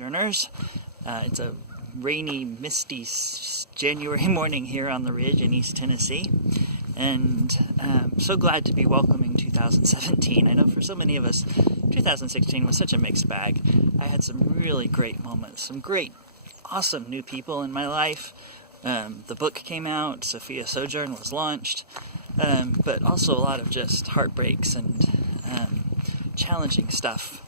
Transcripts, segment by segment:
Sojourners. It's a rainy, misty January morning here on the ridge in East Tennessee, and I'm so glad to be welcoming 2017. I know for so many of us, 2016 was such a mixed bag. I had some really great moments, some great, awesome new people in my life. The book came out, Sojourner was launched, but also a lot of just heartbreaks and challenging stuff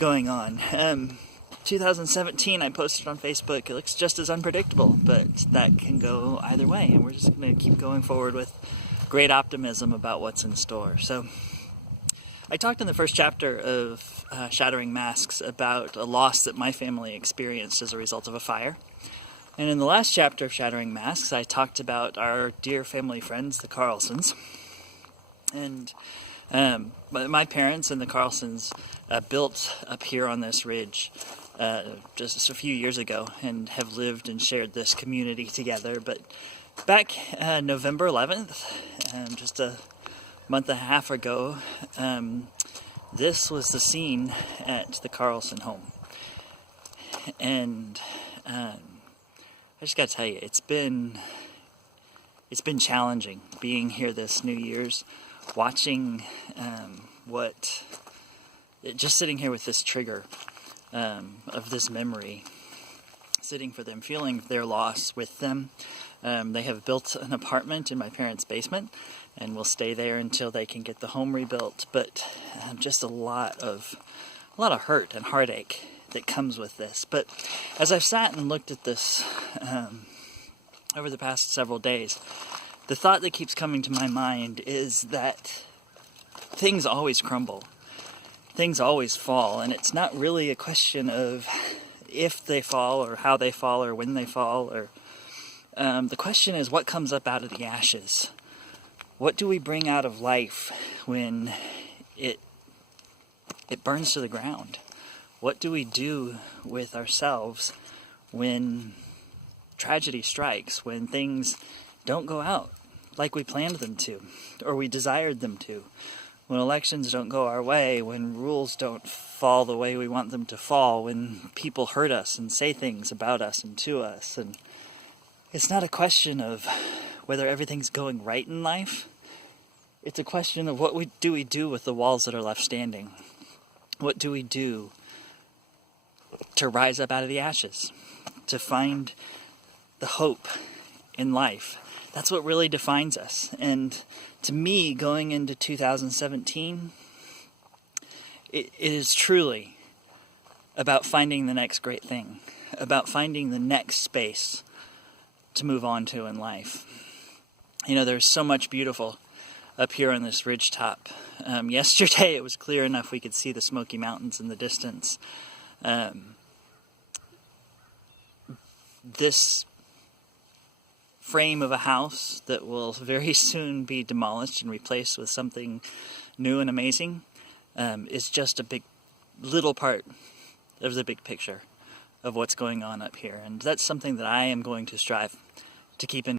going on. 2017, I posted on Facebook, it looks just as unpredictable, but that can go either way, and we're just going to keep going forward with great optimism about what's in store. So, I talked in the first chapter of Shattering Masks about a loss that my family experienced as a result of a fire. And in the last chapter of Shattering Masks, I talked about our dear family friends, the Carlsons. And my parents and the Carlsons built up here on this ridge just a few years ago and have lived and shared this community together. But back November 11th, just a month and a half ago, this was the scene at the Carlson home. And I just got to tell you, it's been challenging being here this New Year's, watching just sitting here with this trigger of this memory, sitting for them, feeling their loss with them. They have built an apartment in my parents' basement, and will stay there until they can get the home rebuilt. But just a lot of hurt and heartache that comes with this. But as I've sat and looked at this over the past several days, the thought that keeps coming to my mind is that things always crumble. Things always fall, and it's not really a question of if they fall or how they fall or when they fall. Or the question is, what comes up out of the ashes? What do we bring out of life when it burns to the ground? What do we do with ourselves when tragedy strikes, when things don't go out like we planned them to, or we desired them to, when elections don't go our way, when rules don't fall the way we want them to fall, when people hurt us and say things about us and to us. And it's not a question of whether everything's going right in life. It's a question of what we do with the walls that are left standing. What do we do to rise up out of the ashes, to find the hope in life? That's what really defines us. And to me, going into 2017, it is truly about finding the next great thing, about finding the next space to move on to in life. You know, there's so much beautiful up here on this ridge top. Yesterday it was clear enough we could see the Smoky Mountains in the distance. This frame of a house that will very soon be demolished and replaced with something new and amazing is just a little part of the big picture of what's going on up here. And that's something that I am going to strive to keep in